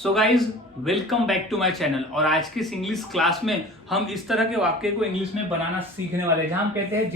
So guys welcome back to my channel. और आज की इस इंग्लिश क्लास में हम इस तरह के वाक्य को इंग्लिश में बनाना सीखने वाले हैं जहां हम कहते हैं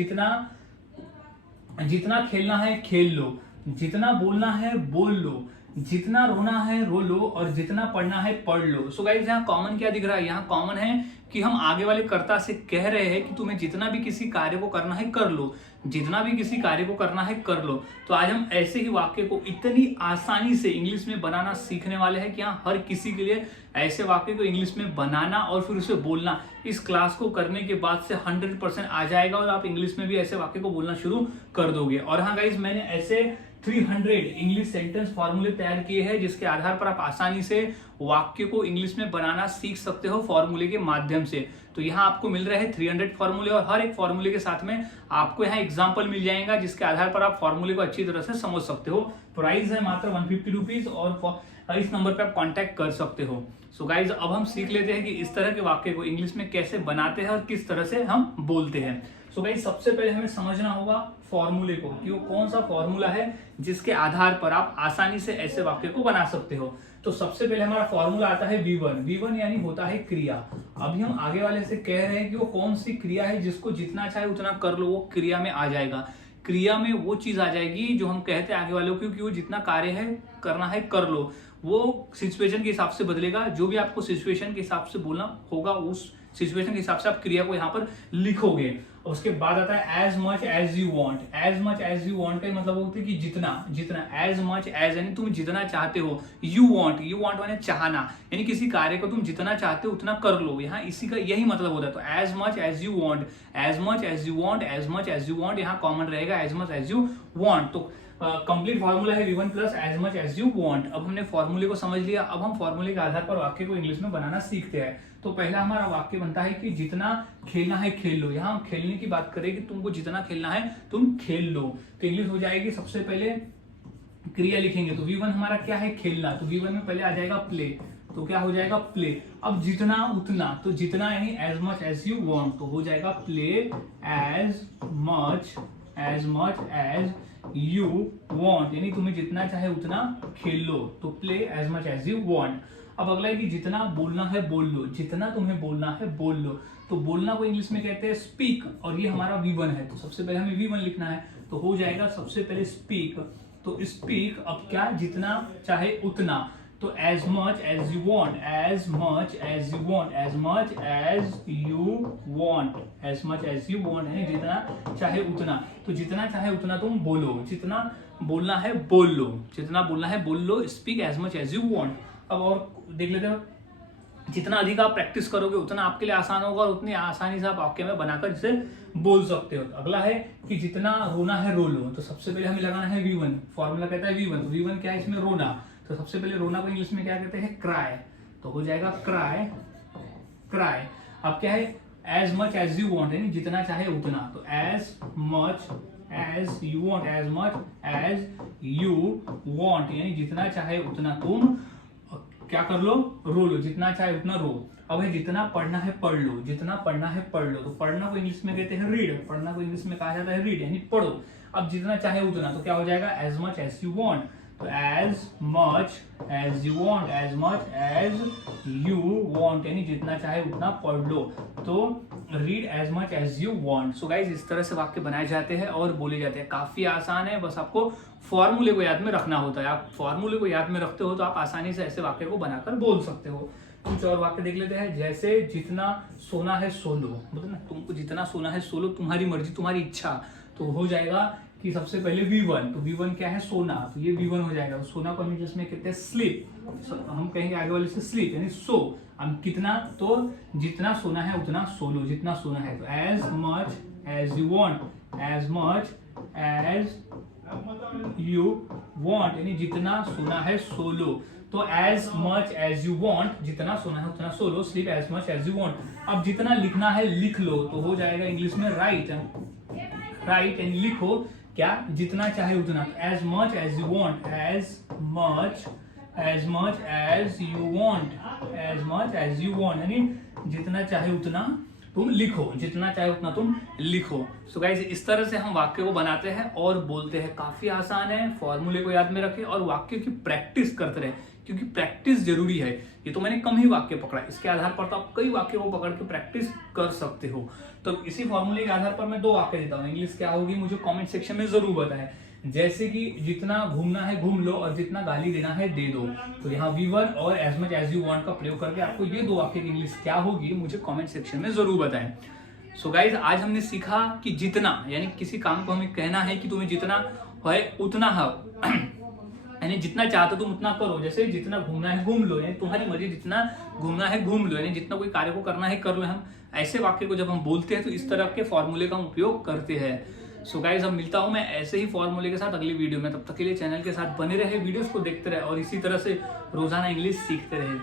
जितना खेलना है खेल लो, जितना बोलना है बोल लो, जितना रोना है रो लो और जितना पढ़ना है पढ़ लो। सो गाइज यहाँ कॉमन क्या दिख रहा है? यहाँ कॉमन है कि हम आगे वाले कर्ता से कह रहे हैं कि तुम्हें जितना भी किसी कार्य को करना है कर लो, जितना भी किसी कार्य को करना है कर लो। तो आज हम ऐसे ही वाक्य को इतनी आसानी से इंग्लिश में बनाना सीखने वाले हैं कि यहाँ हर किसी के लिए ऐसे वाक्य को इंग्लिश में बनाना और फिर उसे बोलना इस क्लास को करने के बाद से 100% आ जाएगा और आप इंग्लिश में भी ऐसे वाक्य को बोलना शुरू कर दोगे। और हाँ गाइज, मैंने ऐसे 300 इंग्लिश सेंटेंस फॉर्मूले तैयार किए हैं जिसके आधार पर आप आसानी से वाक्य को इंग्लिश में बनाना सीख सकते हो फॉर्मूले के माध्यम से। तो यहाँ आपको मिल रहे हैं 300 फॉर्मूले और हर एक फॉर्मूले के साथ में आपको यहाँ एग्जाम्पल मिल जाएगा जिसके आधार पर आप फॉर्मूले को अच्छी तरह से समझ सकते हो। प्राइस है मात्र 150 रुपीज और इस नंबर पे आप कांटेक्ट कर सकते हो। सो गाइज, अब हम सीख लेते हैं कि इस तरह के वाक्य को इंग्लिश में कैसे बनाते हैं और किस तरह से हम बोलते हैं। सो गाइज, सबसे पहले हमें समझना होगा फॉर्मूले को कि वो कौन सा फॉर्मूला है जिसके आधार पर आप आसानी से ऐसे वाक्य को बना सकते हो। तो सबसे पहले हमारा फॉर्मूला आता है V1। V1 यानी होता है क्रिया। अभी हम आगे वाले से कह रहे हैं कि वो कौन सी क्रिया है जिसको जितना चाहे उतना कर लो, वो क्रिया में आ जाएगा। क्रिया में वो चीज आ जाएगी जो हम कहते हैं आगे वालों को कि वो जितना कार्य है करना है कर लो। वो सिचुएशन के हिसाब से बदलेगा। जो भी आपको सिचुएशन के हिसाब से बोलना होगा उस सिचुएशन के हिसाब से आप क्रिया को यहाँ पर लिखोगे। उसके बाद आता है as much as you want. As much as you want का मतलब होता है कि जितना जितना। एज मच एज यानी तुम जितना चाहते हो। यू वॉन्ट माने चाहना, यानी किसी कार्य को तुम जितना चाहते हो उतना कर लो। यहाँ इसी का यही मतलब होता है। तो as much as you want, as much as you want, as much as you want, यहाँ कॉमन रहेगा as much as you want. तो कंप्लीट फॉर्मूला है V1 plus as much as you want. अब हमने फॉर्मूले को समझ लिया। अब हम फॉर्मूले के आधार पर वाक्य को इंग्लिश में बनाना सीखते हैं। तो पहला हमारा वाक्य बनता है कि जितना खेलना है खेल लो। यहाँ हम खेलने की बात करें कि तुमको जितना खेलना है तुम खेल लो। तो इंग्लिश हो जाएगी, सबसे पहले क्रिया लिखेंगे। तो V1 हमारा क्या है? खेलना। तो V1 में पहले आ जाएगा प्ले। तो क्या हो जाएगा? प्ले। अब जितना उतना, तो जितना यानी as much as you want, तो हो जाएगा play as much as you want, यानी तुम्हें जितना चाहे उतना खेल लो। तो play as much as you want. अब अगला है कि जितना बोलना है बोल लो। जितना तुम्हें बोलना है बोल लो। तो बोलना को इंग्लिश में कहते हैं स्पीक और ये हमारा V1 है। तो सबसे पहले हमें V1 लिखना है। तो हो जाएगा सबसे पहले स्पीक। तो स्पीक, अब क्या? जितना चाहे उतना। तो as much as you want, as much as you want, as much as you want, as much as you want यानी जितना चाहे उतना। तो जितना चाहे उतना तुम बोलो। जितना बोलना है बोल लो, जितना बोलना है बोल लो। Speak as much as you want. अब और देख लेते हो, जितना अधिक आप प्रैक्टिस करोगे उतना आपके लिए आसान होगा और उतनी आसानी से आप वाक्य में बनाकर इसे बोल सकते हो। अगला है कि जितना रोना है रो लो। तो सबसे पहले हमें लगाना है V1। फॉर्मूला कहता है V1। तो V1 क्या है? इसमें रोना। तो सबसे पहले रोना को इंग्लिश में क्या कहते हैं? क्राई। तो हो जाएगा क्राई। अब क्या है? As much as you want यानी जितना चाहे उतना। तो as much as you want, as much as you want यानी जितना चाहे उतना तुम क्या कर लो? रो लो। जितना चाहे उतना रो। अब है जितना पढ़ना है पढ़ लो। जितना पढ़ना है पढ़ लो। तो पढ़ना को इंग्लिश में कहते हैं रीड। पढ़ना को इंग्लिश में कहा जाता है रीड यानी पढ़ो। अब जितना चाहे उतना, तो क्या हो जाएगा? As much as you want. तो as much as you want, as much as you want यानी जितना चाहे उतना पढ़ लो। तो read as much as you want. So guys, इस तरह से वाक्य बनाए जाते हैं और बोले जाते हैं। काफी आसान है, बस आपको फॉर्मूले को याद में रखना होता है। आप फॉर्मूले को याद में रखते हो तो आप आसानी से ऐसे वाक्य को बनाकर बोल सकते हो। कुछ और वाक्य देख लेते हैं, जैसे जितना सोना है सो लो। मतलब ना, तुमको जितना सोना है सो लो, तुम्हारी मर्जी तुम्हारी इच्छा। तो हो जाएगा कि सबसे पहले V1। तो V1 क्या है? सोना। तो ये V1 हो जाएगा। तो सोना को हम जिसमें कहते हैं स्लीप। हम कहेंगे आगे वाले से स्लीप यानी सो। हम कितना? तो जितना सोना है उतना सो लो। जितना सोना है। तो as much as you want, as much as you want यानी जितना सोना है सो लो। तो as much as you want, जितना सोना है उतना सो लो। Sleep as much as you want. अब जितना लिखना है लिख लो। तो हो जाएगा इंग्लिश में राइट। राइट एंड लिखो क्या? जितना चाहे उतना। As much as you want, as much as you want, as much as you want यानी जितना चाहे उतना तुम लिखो, जितना चाहे उतना तुम लिखो। सो गाइज इस तरह से हम वाक्य को बनाते हैं और बोलते हैं। काफी आसान है, फॉर्मूले को याद में रखें और वाक्य की प्रैक्टिस करते रहे, क्योंकि प्रैक्टिस जरूरी है। ये तो मैंने कम ही वाक्य पकड़ा, इसके आधार पर तो आप कई वाक्यों को पकड़ के प्रैक्टिस कर सकते हो। तो इसी फॉर्मूले के आधार पर मैं 2 वाक्य देता हूँ। इंग्लिश क्या होगी मुझे कमेंट सेक्शन में जरूर बताएं। जैसे कि जितना घूमना है घूम लो और जितना गाली देना है दे दो। तो यहाँ वीवर और as much as you want का प्रयोग करके आपको ये 2 वाक्य की इंग्लिश क्या होगी मुझे कमेंट सेक्शन में जरूर बताएं। सो गाइज आज हमने सीखा कि जितना, यानी किसी काम को हमें कहना है कि तुम्हें जितना है उतना है, यानी जितना चाहते हो तुम उतना करो। जैसे जितना घूमना है घूम लो, यानी तुम्हारी मर्जी, जितना घूमना है घूम लो, यानी जितना कोई कार्य को करना है कर लो। हम ऐसे वाक्य को जब हम बोलते हैं तो इस तरह के फॉर्मूले का हम उपयोग करते हैं। सो गाइस अब मिलता हूं मैं ऐसे ही फॉर्मूले के साथ अगली वीडियो में। तब तक के लिए चैनल के साथ बने रहे, वीडियोस को देखते रहे और इसी तरह से रोजाना इंग्लिश सीखते रहे।